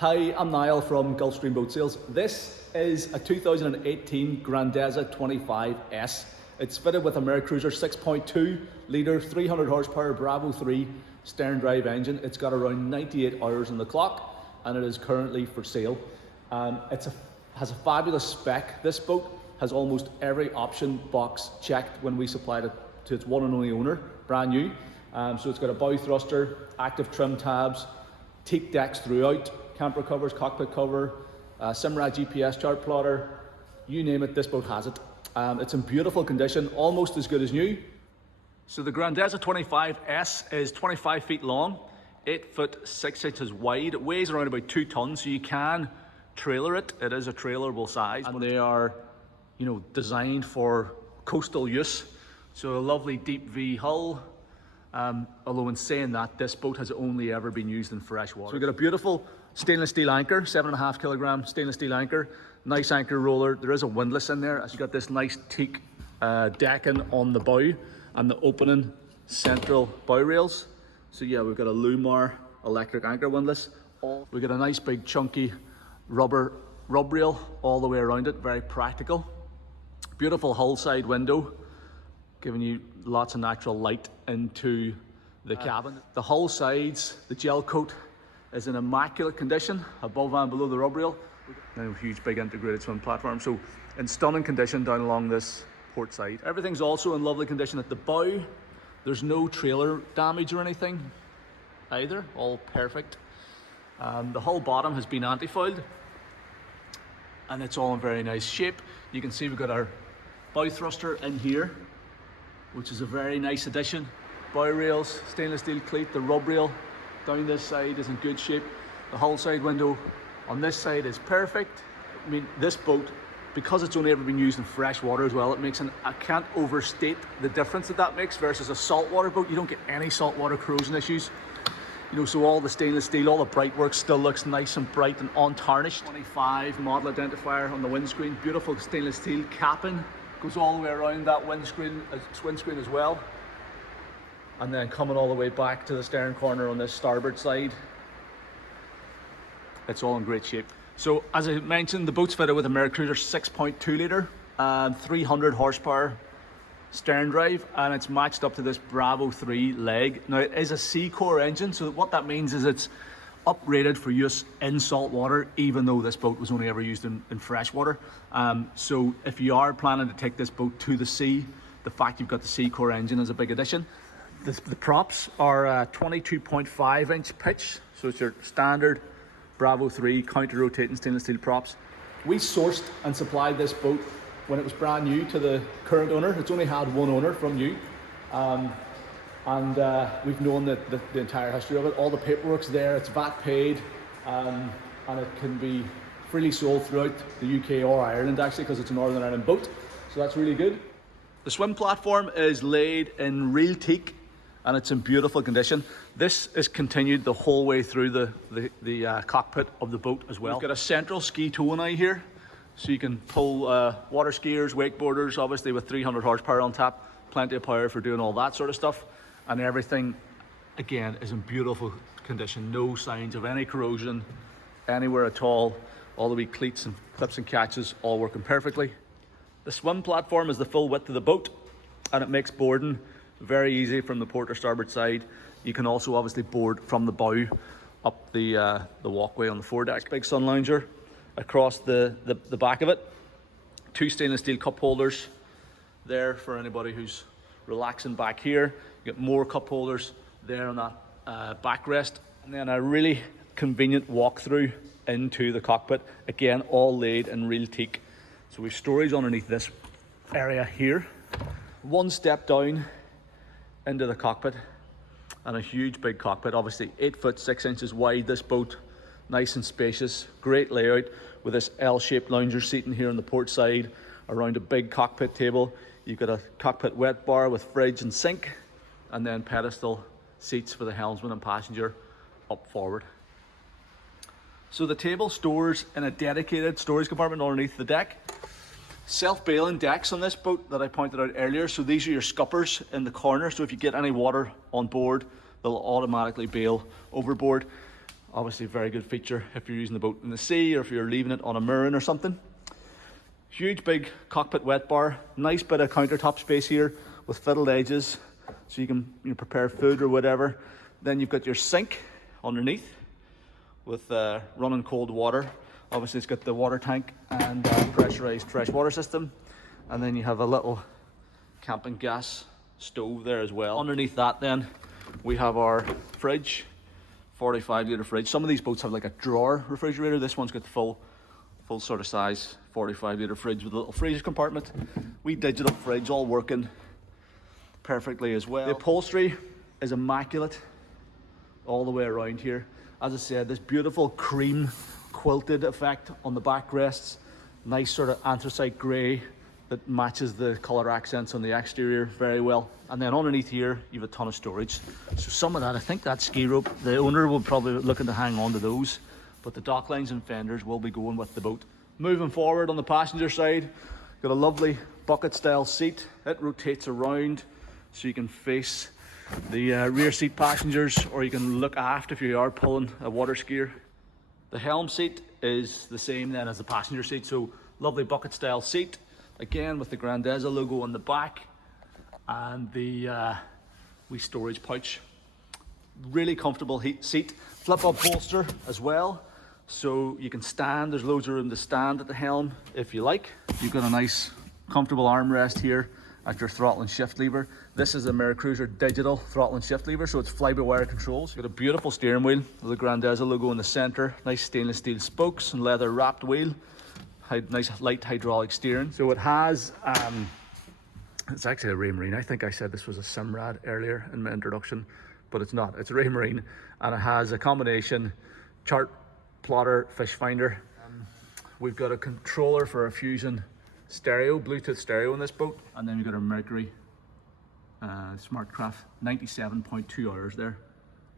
Hi, I'm Niall from Gulfstream Boat Sales. This is a 2018 Grandezza 25s. It's fitted with a MerCruiser 6.2 litre, 300 horsepower Bravo 3 stern drive engine. It's got around 98 hours on the clock and it is currently for sale. Has a fabulous spec. This boat has almost every option box checked when we supplied it to its one and only owner, brand new. So it's got a bow thruster, active trim tabs, teak decks throughout, camper covers, cockpit cover, Simrad GPS chart plotter, you name it, this boat has it. It's in beautiful condition, almost as good as new. So the Grandezza 25s is 25 feet long, 8 foot 6 inches wide. It weighs around about 2 tons, so you can trailer it. It is a trailerable size, and they are, designed for coastal use. So a lovely deep V hull. Although in saying that, this boat has only ever been used in freshwater. So we've got a beautiful stainless steel anchor, 7.5 kilogram stainless steel anchor, nice anchor roller. There is a windlass in there. You've got this nice teak decking on the bow and the opening central bow rails. So yeah, we've got a Lumar electric anchor windlass. We've got a nice big chunky rubber rub rail all the way around it, very practical. Beautiful hull side window, giving you lots of natural light into the cabin. The hull sides, the gel coat is in immaculate condition, above and below the rub rail. Now, huge big integrated swim platform, so in stunning condition down along this port side. Everything's also in lovely condition at the bow. There's no trailer damage or anything either, all perfect. The whole bottom has been anti-foiled and it's all in very nice shape. You can see we've got our bow thruster in here, which is a very nice addition. Bow rails, stainless steel cleat, the rub rail down this side is in good shape. The hull side window on this side is perfect. I mean, this boat, because it's only ever been used in fresh water as well, I can't overstate the difference that makes versus a saltwater boat. You don't get any saltwater corrosion issues. So all the stainless steel, all the bright work still looks nice and bright and untarnished. 25 model identifier on the windscreen, beautiful stainless steel capping. Goes all the way around that windscreen as well. And then coming all the way back to the stern corner on this starboard side. It's all in great shape. So as I mentioned, the boat's fitted with a MerCruiser 6.2 litre and 300 horsepower stern drive, and it's matched up to this Bravo 3 leg. Now it is a C-Core engine, so what that means is it's uprated for use in salt water, even though this boat was only ever used in freshwater. So if you are planning to take this boat to the sea, the fact you've got the C-Core engine is a big addition. The props are 22.5 inch pitch, so it's your standard Bravo 3 counter-rotating stainless steel props. We sourced and supplied this boat when it was brand new to the current owner. It's only had one owner from you. We've known the entire history of it. All the paperwork's there, it's VAT paid, and it can be freely sold throughout the UK or Ireland actually, because it's a Northern Ireland boat, so that's really good. The swim platform is laid in real teak and it's in beautiful condition. This is continued the whole way through the cockpit of the boat as well. We've got a central ski towing eye here, so you can pull water skiers, wakeboarders, obviously with 300 horsepower on tap, plenty of power for doing all that sort of stuff. And everything, again, is in beautiful condition. No signs of any corrosion anywhere at all. All the wee cleats and clips and catches all working perfectly. The swim platform is the full width of the boat, and it makes boarding very easy from the port or starboard side. You can also obviously board from the bow up the walkway on the foredeck. Big sun lounger across the back of it. 2 stainless steel cup holders there for anybody who's relaxing back here. You get more cup holders there on that backrest, and then a really convenient walkthrough into the cockpit. Again, all laid in real teak. So we've storage underneath this area here. One step down into the cockpit, and a huge big cockpit, obviously 8 foot 6 inches wide. This boat, nice and spacious, great layout with this L-shaped lounger seating here on the port side around a big cockpit table. You've got a cockpit wet bar with fridge and sink, and then pedestal seats for the helmsman and passenger up forward. So the table stores in a dedicated storage compartment underneath the deck. Self-bailing decks on this boat that I pointed out earlier. So these are your scuppers in the corner. So if you get any water on board, they'll automatically bail overboard. Obviously very good feature if you're using the boat in the sea or if you're leaving it on a mooring or something. Huge big cockpit wet bar, nice bit of countertop space here with fiddled edges so you can prepare food or whatever. Then you've got your sink underneath with running cold water. Obviously it's got the water tank and pressurized freshwater system. And then you have a little camping gas stove there as well. Underneath that then we have our fridge, 45 litre fridge. Some of these boats have like a drawer refrigerator. This one's got the full sort of size 45 litre fridge with a little freezer compartment. We digital fridge all working perfectly as well. The upholstery is immaculate all the way around here. As I said, this beautiful cream quilted effect on the backrests, nice sort of anthracite grey that matches the colour accents on the exterior very well. And then underneath here you have a ton of storage, so some of that, I think that ski rope, the owner will probably be looking to hang on to those, but the dock lines and fenders will be going with the boat. Moving forward on the passenger side, got a lovely bucket style seat. It rotates around so you can face the rear seat passengers, or you can look aft if you are pulling a water skier. The Helm seat is the same then as the passenger seat, so lovely bucket style seat, again with the Grandezza logo on the back and the wee storage pouch. Really comfortable seat, flip up bolster as well, so you can stand. There's loads of room to stand at the helm if you like. You've got a nice comfortable armrest here at your throttle and shift lever. This is a MerCruiser digital throttle and shift lever, so it's fly-by-wire controls. You've got a beautiful steering wheel with the Grandezza logo in the center, nice stainless steel spokes and leather wrapped wheel, nice light hydraulic steering. So it has, it's actually a Ray Marine. I think I said this was a Simrad earlier in my introduction, but it's not. It's a Ray Marine, and it has a combination chart plotter fish finder. We've got a controller for a Fusion stereo, Bluetooth stereo in this boat, and then we've got our Mercury Smartcraft, 97.2 hours there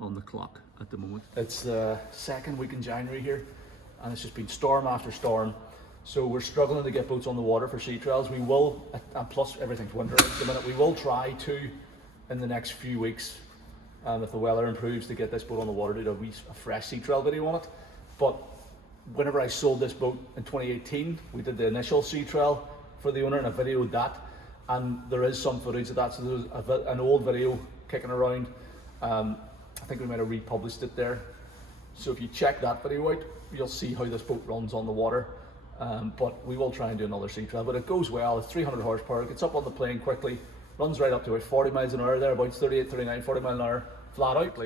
on the clock at the moment. It's the second week in January here, and it's just been storm after storm, so we're struggling to get boats on the water for sea trials. We will, and plus everything's winter at the minute, we will try to in the next few weeks, if the weather improves, to get this boat on the water, do a fresh sea trial video on it. But whenever I sold this boat in 2018, we did the initial sea trial for the owner and I videoed that, and there is some footage of that, so there's an old video kicking around. I think we might have republished it there, so if you check that video out, you'll see how this boat runs on the water. But we will try and do another sea trial, but it goes well. It's 300 horsepower, it gets up on the plane quickly, runs right up to about 40 miles an hour there, about 38, 39, 40 miles an hour flat out.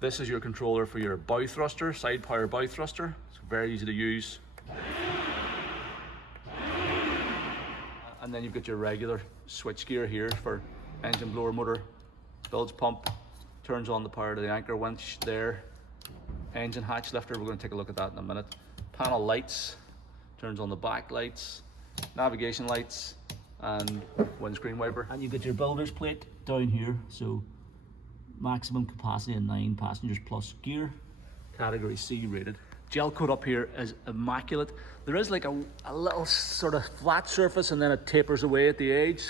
This is your controller for your bow thruster, side power bow thruster. It's very easy to use. And then you've got your regular switch gear here for engine blower motor, bilge pump, turns on the power to the anchor winch there, engine hatch lifter, we're going to take a look at that in a minute, panel lights, turns on the back lights, navigation lights, and windscreen wiper. And you get your builder's plate down here, so maximum capacity of 9 passengers plus gear, category C rated. Gel coat up here is immaculate. There is like a little sort of flat surface and then it tapers away at the edge,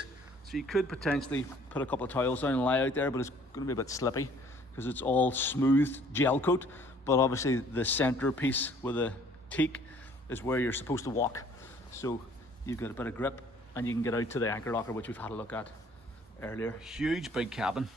so you could potentially put a couple of towels down and lie out there, but it's going to be a bit slippy because it's all smooth gel coat. But obviously the center piece with a teak is where you're supposed to walk, so you've got a bit of grip and you can get out to the anchor locker, which we've had a look at earlier. Huge big cabin.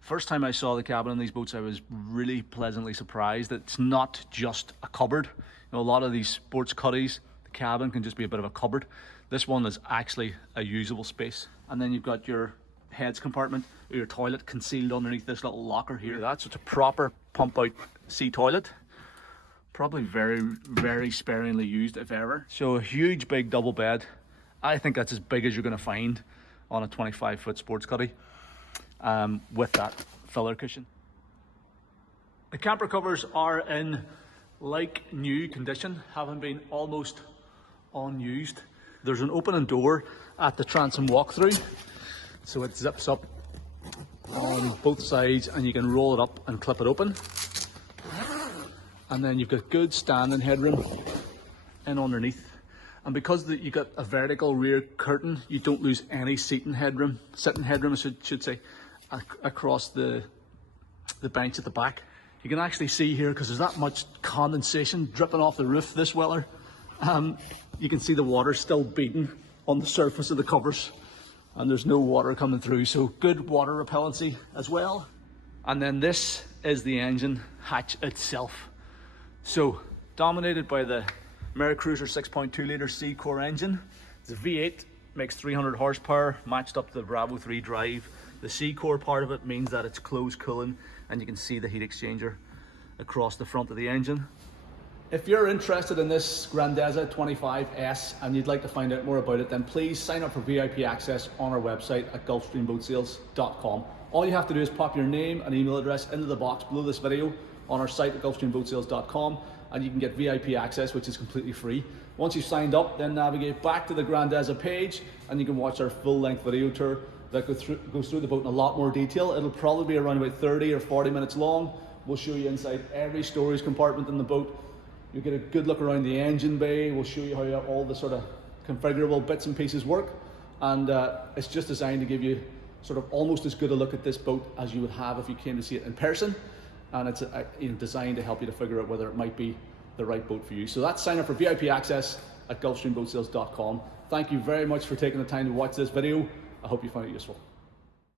First time I saw the cabin in these boats, I was really pleasantly surprised. It's not just a cupboard. You know, a lot of these sports cuddies, the cabin can just be a bit of a cupboard. This one is actually a usable space. And then you've got your heads compartment, or your toilet concealed underneath this little locker here. That's a proper pump out sea toilet. Probably very, very sparingly used, if ever. So a huge big double bed. I think that's as big as you're gonna find on a 25-foot sports cuddy. With that filler cushion. The camper covers are in like new condition, having been almost unused. There's an opening door at the transom walkthrough, so it zips up on both sides and you can roll it up and clip it open. And then you've got good standing headroom in underneath. And because you've got a vertical rear curtain, you don't lose any sitting headroom, I should say, across the bench at the back. You can actually see here, because there's that much condensation dripping off the roof this weather, you can see the water still beating on the surface of the covers, and there's no water coming through, so good water repellency as well. And then this is the engine hatch itself. So dominated by the MerCruiser 6.2 litre C-Core engine. It's a V8, makes 300 horsepower, matched up to the Bravo 3 drive. The C-Core part of it means that it's closed cooling, and you can see the heat exchanger across the front of the engine. If you're interested in this Grandezza 25s and you'd like to find out more about it, then please sign up for VIP access on our website at gulfstreamboatsales.com. All you have to do is pop your name and email address into the box below this video on our site at gulfstreamboatsales.com, and you can get VIP access, which is completely free. Once you've signed up, then navigate back to the Grandezza page and you can watch our full-length video tour that goes through the boat in a lot more detail. It'll probably be around about 30 or 40 minutes long. We'll show you inside every storage compartment in the boat. You'll get a good look around the engine bay. We'll show you how all the sort of configurable bits and pieces work. And it's just designed to give you sort of almost as good a look at this boat as you would have if you came to see it in person. And it's designed to help you to figure out whether it might be the right boat for you. So that's sign up for VIP access at gulfstreamboatsales.com. Thank you very much for taking the time to watch this video. I hope you find it useful.